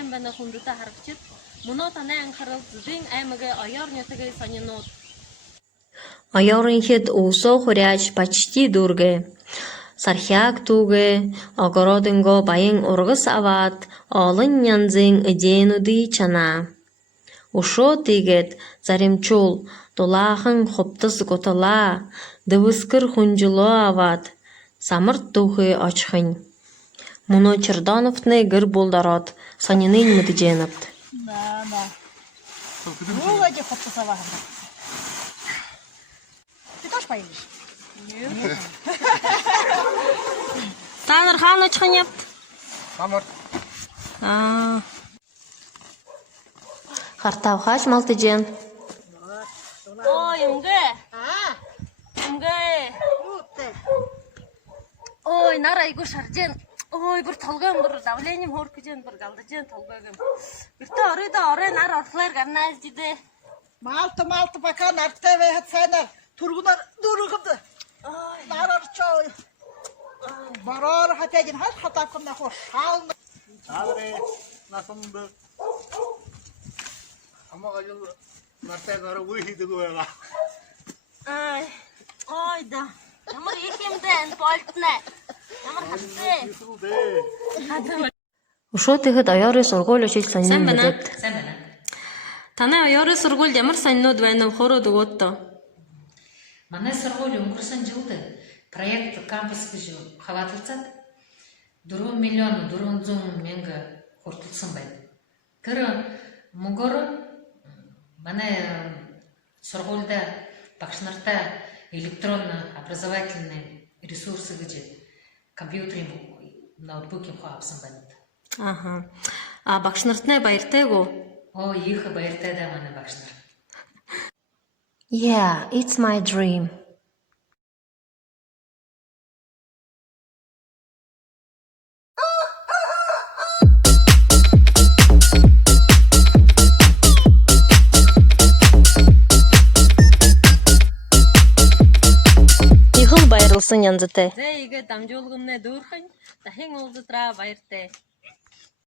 сайн байна хүндтэй харагчид мөнөө танай анхаарал зүдийн аймгийн оёр нутгийн сонинууд. Оёрын хэд өсөө хуряж почти дүргэ. Сархиаг түүгээ огородынго баян ургас аваад олон янзын идеянуудыг чанаа. Ушоо тийгээд заримчул дулаахан хуптас гуталаа дывыскыр хунжулоо аваад самарт дүүхээ очхын. Мөнөө Чердоновны гэр булдарот сонинын мэджэнэпт. Вроде хуптасава. Ты тоже поедешь? Нет. Танар хаан очхын япт? Самар. Хартавхач малтыжен. Ой, эмгэ. Эмгэ. Ой, нараа айгу шаржэн. Ой, бүр толгойн бүр давлением хөрөх гэж бүр галдажэн толгойг юм. Гэртээ орой нар орлоор гарнаас дидэ. Малта пока нартай байхад сайнаар тургунаар дөрөгөд. Нар орчоо. Бараар хатагийн хатаакм на хош хаал. Ааврэ насамд хамаагаа юу нартай гараа үе хийдэг байгаа. Ой да. Ямар их юм бэ энэ болтнаа. Ямар хатсэ. Ушоо тэгэхэд оёрын сургууль очиж сонин мэдээд. Сайн байна. Танай оёрын сургуульд ямар сонинууд байна вэ? Хороод өгөөд тоо. Манай сургууль өнгөрсөн жилд проект кампус гэж хаваалцаад 4,400,000 хүртэлсэн байна. Тэр мөнгөөр манай сургуульд багш нартай электронный образовательный ресурсы гэж компьютерийн ноутбук юм авсан байна. Багш нартны баяртай гоо. Их баяртай да манай багш нар. Yeah, it's my dream. Ихэл баярлсан янзтай. Зэ игээ дамжуулгамнаа дүүрхэн дахин уулзтраа баяртай.